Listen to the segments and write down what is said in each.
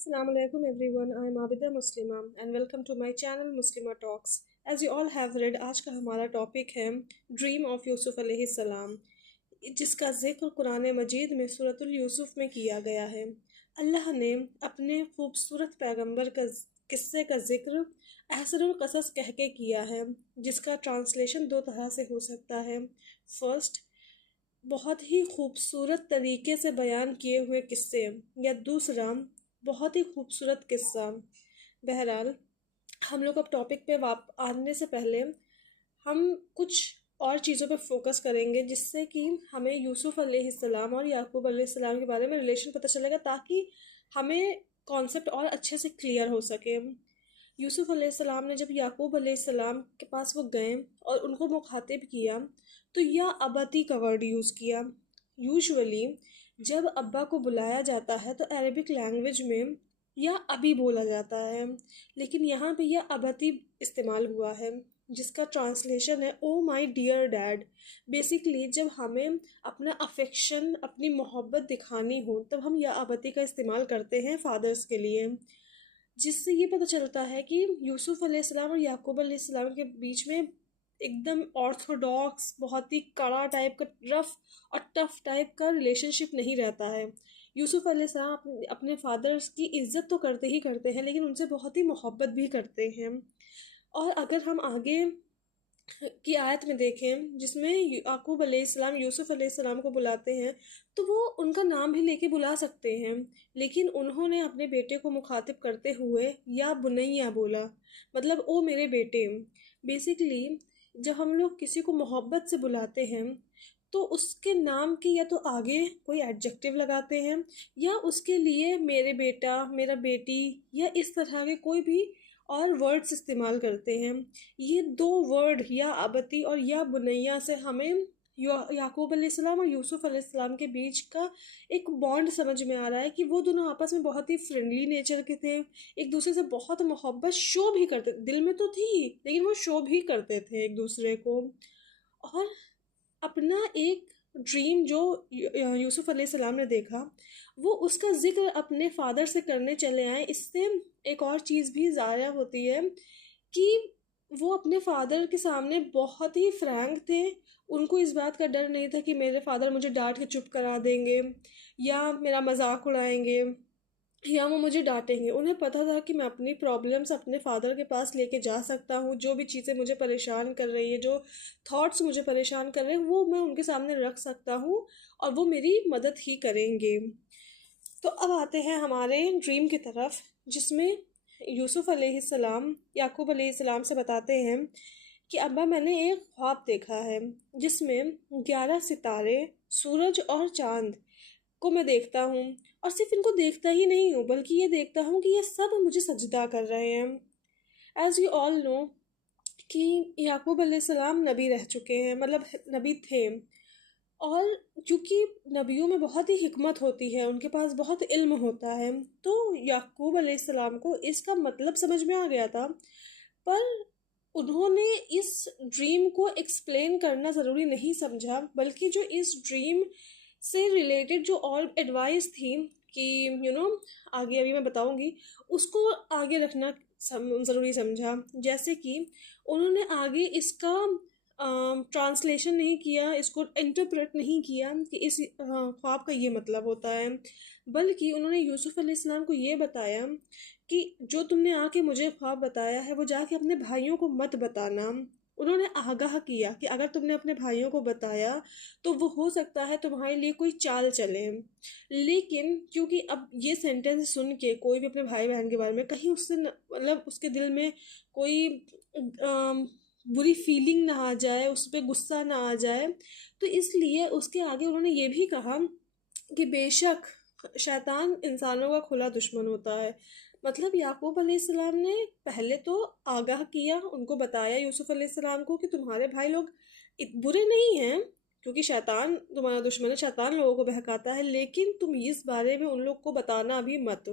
Assalamu alaikum everyone. I am Abida Muslima and welcome to my channel Muslima Talks. As you all have read, आज का हमारा topic है dream of Yusuf अलैहिस्सलाम, जिसका जिक्र कुरान मजीद में सूरतुल यूसुफ में किया गया है। अल्लाह ने अपने खूबसूरत पैगंबर का किस्से का जिक्र अहसनुल कसस कह के किया है, जिसका ट्रांसलेशन दो तरह से हो सकता है। फर्स्ट, बहुत ही खूबसूरत तरीके से बयान किए हुए किस्से, या दूसरा, बहुत ही खूबसूरत किस्सा। बहरहाल, हम लोग अब टॉपिक पे आने से पहले हम कुछ और चीज़ों पे फोकस करेंगे, जिससे कि हमें यूसुफ अलैहिस्सलाम और याकूब अलैहिस्सलाम के बारे में रिलेशन पता चलेगा, ताकि हमें कॉन्सेप्ट और अच्छे से क्लियर हो सके। यूसुफ अलैहिस्सलाम ने जब याकूब अलैहिस्सलाम के पास वो गए और उनको मुखातिब किया, तो या अबती का वर्ड यूज़ किया। यूजुअली जब अब्बा को बुलाया जाता है तो अरबिक लैंग्वेज में या अभी बोला जाता है, लेकिन यहाँ पे यह अबती इस्तेमाल हुआ है, जिसका ट्रांसलेशन है ओ माई डियर डैड। बेसिकली जब हमें अपना अफेक्शन, अपनी मोहब्बत दिखानी हो, तब हम या अबती का इस्तेमाल करते हैं फादर्स के लिए, जिससे ये पता चलता है कि यूसुफ अलैहिस्सलाम और याकूब अलैहिस्सलाम के बीच में एकदम ऑर्थोडॉक्स, बहुत ही कड़ा टाइप का, रफ और टफ टाइप का रिलेशनशिप नहीं रहता है। यूसुफ अलैहिस्सलाम अपने फादर्स की इज्जत तो करते ही करते हैं, लेकिन उनसे बहुत ही मोहब्बत भी करते हैं। और अगर हम आगे की आयत में देखें, जिसमें याकूब अलैहिस्सलाम यूसुफ अलैहिस्सलाम को बुलाते हैं, तो वो उनका नाम भी लेके बुला सकते हैं, लेकिन उन्होंने अपने बेटे को मुखातिब करते हुए या बुनैया बोला, मतलब ओ मेरे बेटे। बेसिकली जब हम लोग किसी को मोहब्बत से बुलाते हैं, तो उसके नाम के या तो आगे कोई एडजेक्टिव लगाते हैं, या उसके लिए मेरे बेटा, मेरा बेटी, या इस तरह के कोई भी और वर्ड्स इस्तेमाल करते हैं। ये दो वर्ड, या अबती और या बुनैया, से हमें याकूब अलैहिस्सलाम और यूसुफ अलैहिस्सलाम के बीच का एक बॉन्ड समझ में आ रहा है कि वो दोनों आपस में बहुत ही फ्रेंडली नेचर के थे, एक दूसरे से बहुत मोहब्बत शो भी करते, दिल में तो थी लेकिन वो शो भी करते थे एक दूसरे को। और अपना एक ड्रीम जो यूसुफ अलैहिस्सलाम ने देखा, वो उसका जिक्र अपने फादर से करने चले आए। इससे एक और चीज़ भी ज़ाहिर होती है कि वो अपने फादर के सामने बहुत ही फ्रैंक थे। उनको इस बात का डर नहीं था कि मेरे फादर मुझे डांट के चुप करा देंगे, या मेरा मजाक उड़ाएंगे, या वो मुझे डांटेंगे। उन्हें पता था कि मैं अपनी प्रॉब्लम्स अपने फादर के पास लेके जा सकता हूँ। जो भी चीज़ें मुझे परेशान कर रही है, जो थॉट्स मुझे परेशान कर रहे हैं, वो मैं उनके सामने रख सकता हूँ और वो मेरी मदद ही करेंगे। तो अब आते हैं हमारे ड्रीम की तरफ, जिसमें यूसुफ अलैहिस्सलाम याकूब अलैहिस्सलाम से बताते हैं कि अब्बा, मैंने एक ख्वाब देखा है जिसमें 11 सितारे, सूरज और चांद को मैं देखता हूँ, और सिर्फ इनको देखता ही नहीं हूँ, बल्कि ये देखता हूँ कि ये सब मुझे सजदा कर रहे हैं। एज यू ऑल नो कि याकूब अलैहिस्सलाम नबी रह चुके हैं, मतलब नबी थे। और क्योंकि नबियों में बहुत ही हिकमत होती है, उनके पास बहुत इल्म होता है, तो याकूब अलैहिस्सलाम को इसका मतलब समझ में आ गया था। पर उन्होंने इस ड्रीम को एक्सप्लेन करना ज़रूरी नहीं समझा, बल्कि जो इस ड्रीम से रिलेटेड जो और एडवाइस थी कि आगे अभी मैं बताऊंगी, उसको आगे रखना ज़रूरी समझा। जैसे कि उन्होंने आगे इसका ट्रांसलेशन नहीं किया, इसको इंटरप्रेट नहीं किया कि इस ख्वाब का ये मतलब होता है, बल्कि उन्होंने यूसुफ अलैहिस्सलाम को ये बताया कि जो तुमने आके मुझे ख्वाब बताया है, वो जाके अपने भाइयों को मत बताना। उन्होंने आगाह किया कि अगर तुमने अपने भाइयों को बताया, तो वो हो सकता है तुम्हारे लिए कोई चाल चले। लेकिन क्योंकि अब ये सेंटेंस सुन के कोई भी अपने भाई बहन के बारे में कहीं उससे मतलब उसके दिल में कोई बुरी फीलिंग ना आ जाए, उस पर गुस्सा ना आ जाए, तो इसलिए उसके आगे उन्होंने ये भी कहा कि बेशक शैतान इंसानों का खुला दुश्मन होता है। मतलब याकूब अलैहिस्सलाम ने पहले तो आगाह किया, उनको बताया यूसुफ अलैहिस्सलाम को कि तुम्हारे भाई लोग बुरे नहीं हैं, क्योंकि शैतान तुम्हारा दुश्मन है, शैतान लोगों को बहकाता है, लेकिन तुम इस बारे में उन लोग को बताना अभी मत।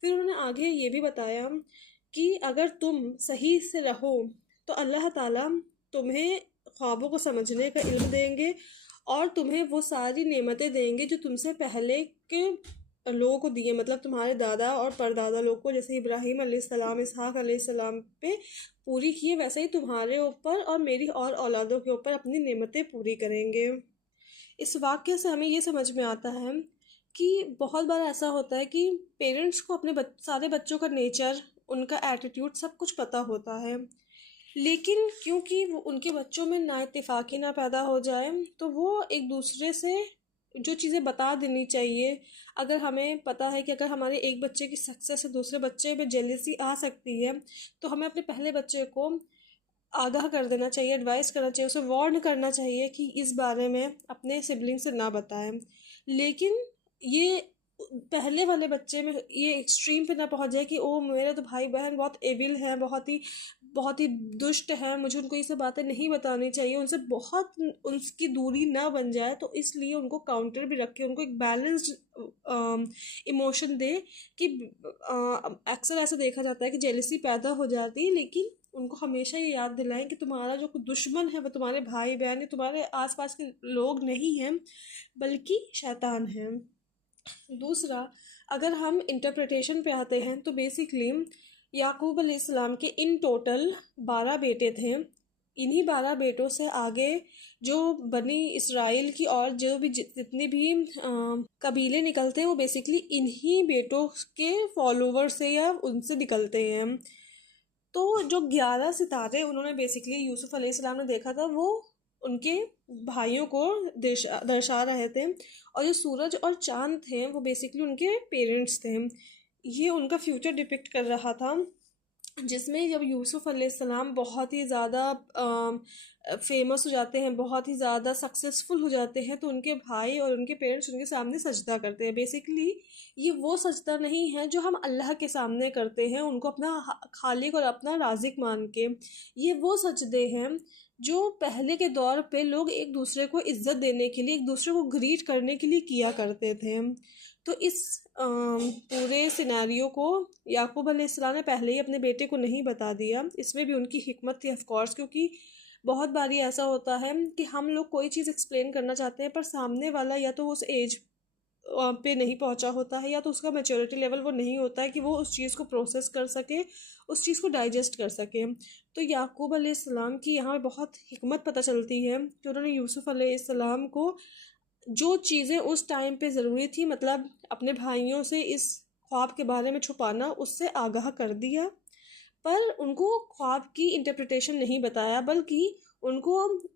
फिर उन्होंने आगे ये भी बताया कि अगर तुम सही से रहो, तो अल्लाह ताला तुम्हें ख्वाबों को समझने का इल्म देंगे, और तुम्हें वो सारी नेमतें देंगे जो तुमसे पहले के लोगों को दिए, मतलब तुम्हारे दादा और परदादा लोग को, जैसे इब्राहीम अलैहिस्सलाम, इसहाक अलैहिस्सलाम पे पूरी किए, वैसे ही तुम्हारे ऊपर और मेरी और औलादों के ऊपर अपनी नेमतें पूरी करेंगे। इस वाक्य से हमें ये समझ में आता है कि बहुत बार ऐसा होता है कि पेरेंट्स को अपने सारे बच्चों का नेचर, उनका एटीट्यूड सब कुछ पता होता है, लेकिन क्योंकि वो उनके बच्चों में ना इत्तेफाकी ना पैदा हो जाए, तो वो एक दूसरे से जो चीज़ें बता देनी चाहिए। अगर हमें पता है कि अगर हमारे एक बच्चे की सक्सेस से दूसरे बच्चे में जेलिसी आ सकती है, तो हमें अपने पहले बच्चे को आगाह कर देना चाहिए, एडवाइस करना चाहिए, उसे वार्न करना चाहिए कि इस बारे में अपने सिबलिंग से ना बताएं। लेकिन ये पहले वाले बच्चे में ये एक्सट्रीम पे ना पहुंच जाए कि ओ मेरे तो भाई बहन बहुत एविल हैं, बहुत ही दुष्ट हैं, मुझे उनको ये सब बातें नहीं बतानी चाहिए, उनसे बहुत उनकी दूरी ना बन जाए। तो इसलिए उनको काउंटर भी रखे, उनको एक बैलेंस्ड इमोशन दे कि अक्सर ऐसा देखा जाता है कि जेलसी पैदा हो जाती है, लेकिन उनको हमेशा ये याद दिलाएं कि तुम्हारा जो दुश्मन है वो तुम्हारे भाई बहन या तुम्हारे आसपास के लोग नहीं हैं, बल्कि शैतान हैं। दूसरा, अगर हम इंटरप्रिटेशन पे आते हैं तो बेसिकली याकूब अलैहिस्सलाम के इन टोटल 12 बेटे थे। इन्हीं 12 बेटों से आगे जो बनी इसराइल की और जो भी जितने भी कबीले निकलते हैं, वो बेसिकली इन्हीं बेटों के फॉलोवर से या उनसे निकलते हैं। तो जो 11 सितारे उन्होंने बेसिकली यूसुफ अलैहिस्सलाम ने देखा था, वो उनके भाइयों को दर्शा रहे थे, और जो सूरज और चांद थे वो बेसिकली उनके पेरेंट्स थे। ये उनका फ्यूचर डिपिक्ट कर रहा था, जिसमें जब यूसुफ अलैहिस्सलाम बहुत ही ज़्यादा फेमस हो जाते हैं, बहुत ही ज़्यादा सक्सेसफुल हो जाते हैं, तो उनके भाई और उनके पेरेंट्स उनके सामने सजदा करते हैं। बेसिकली ये वो सजदा नहीं है जो हम अल्लाह के सामने करते हैं, उनको अपना खालिक और अपना राजिक मान के। ये वो सजदे हैं जो पहले के दौर पे लोग एक दूसरे को इज्जत देने के लिए, एक दूसरे को ग्रीट करने के लिए किया करते थे। तो इस पूरे सिनेरियो को याकूब अलैहिस्सलाम ने पहले ही अपने बेटे को नहीं बता दिया। इसमें भी उनकी हिकमत थी ऑफ कोर्स, क्योंकि बहुत बारी ऐसा होता है कि हम लोग कोई चीज़ एक्सप्लेन करना चाहते हैं, पर सामने वाला या तो उस एज पे नहीं पहुंचा होता है, या तो उसका मैच्योरिटी लेवल वो नहीं होता है कि वो उस चीज़ को प्रोसेस कर सके, उस चीज़ को डाइजेस्ट कर सके। तो याकूब अलैहिस्सलाम की यहाँ पे बहुत हिकमत पता चलती है कि उन्होंने यूसुफ अलैहिस्सलाम को जो चीज़ें उस टाइम पे ज़रूरी थी, मतलब अपने भाइयों से इस ख्वाब के बारे में छुपाना, उससे आगाह कर दिया, पर उनको ख्वाब की इंटरप्रिटेशन नहीं बताया, बल्कि उनको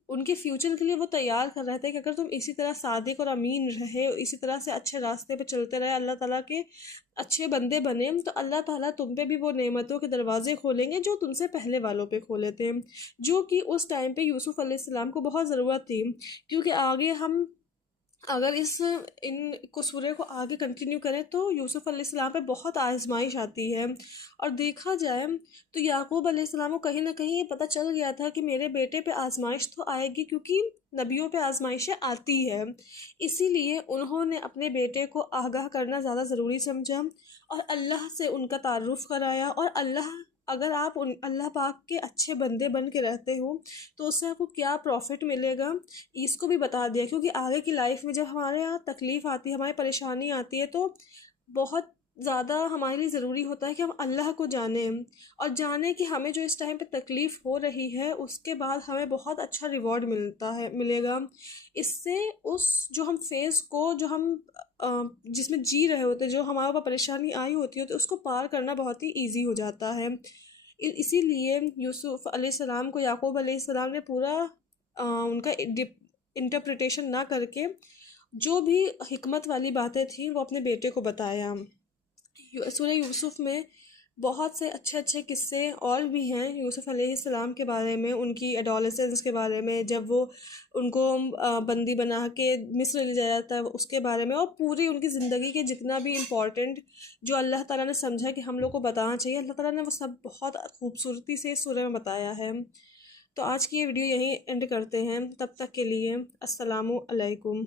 उनके फ्यूचर के लिए वो तैयार कर रहे थे कि अगर तुम इसी तरह सादिक और अमीन रहे, इसी तरह से अच्छे रास्ते पे चलते रहे, अल्लाह ताला के अच्छे बंदे बने, तो अल्लाह ताला तुम पे भी वो नेमतों के दरवाजे खोलेंगे जो तुमसे पहले वालों पे खोले थे, जो कि उस टाइम पे यूसुफ अलैहिस्सलाम को बहुत ज़रूरत थी। क्योंकि आगे हम अगर इस इन कसूरे को आगे कंटिन्यू करें तो यूसुफ अलैहिस्सलाम पे बहुत आजमाइश आती है। और देखा जाए तो याकूब अलैहिस्सलाम को कहीं ना कहीं ये पता चल गया था कि मेरे बेटे पे आजमाइश तो आएगी, क्योंकि नबियों पे आजमाइशें आती है। इसीलिए उन्होंने अपने बेटे को आगाह करना ज़्यादा ज़रूरी समझा और अल्लाह से उनका तारुफ कराया। और अगर आप उन अल्लाह पाक के अच्छे बंदे बन के रहते हो तो उससे आपको क्या प्रॉफिट मिलेगा, इसको भी बता दिया। क्योंकि आगे की लाइफ में जब हमारे यहाँ तकलीफ़ आती है, हमारी परेशानी आती है, तो बहुत ज़्यादा हमारे लिए ज़रूरी होता है कि हम अल्लाह को जानें, और जानें कि हमें जो इस टाइम पे तकलीफ़ हो रही है उसके बाद हमें बहुत अच्छा रिवॉर्ड मिलेगा। इससे उस जो हम फेज़ को जो हम जिसमें जी रहे होते, जो हमारे ऊपर परेशानी आई होती है, तो उसको पार करना बहुत ही ईजी हो जाता है। इसीलिए यूसुफ अलैहिस्सलाम को याकूब अलैहिस्सलाम ने पूरा उनका इंटरप्रिटेशन ना करके जो भी हिकमत वाली बातें थी वो अपने बेटे को बताया। सूरह यूसुफ में बहुत से अच्छे अच्छे किस्से और भी हैं यूसुफ अलैहिस्सलाम के बारे में, उनकी एडोलेसेंस के बारे में, जब वो उनको बंदी बना के मिस्र ले जाया जाता है उसके बारे में, और पूरी उनकी ज़िंदगी के जितना भी इम्पोर्टेंट जो अल्लाह ताला ने समझा कि हम लोग को बताना चाहिए, अल्लाह ताला ने वो सब बहुत खूबसूरती से इस सूरह में बताया है। तो आज की ये वीडियो यहीं एंड करते हैं, तब तक के लिए अस्सलामु अलैकुम।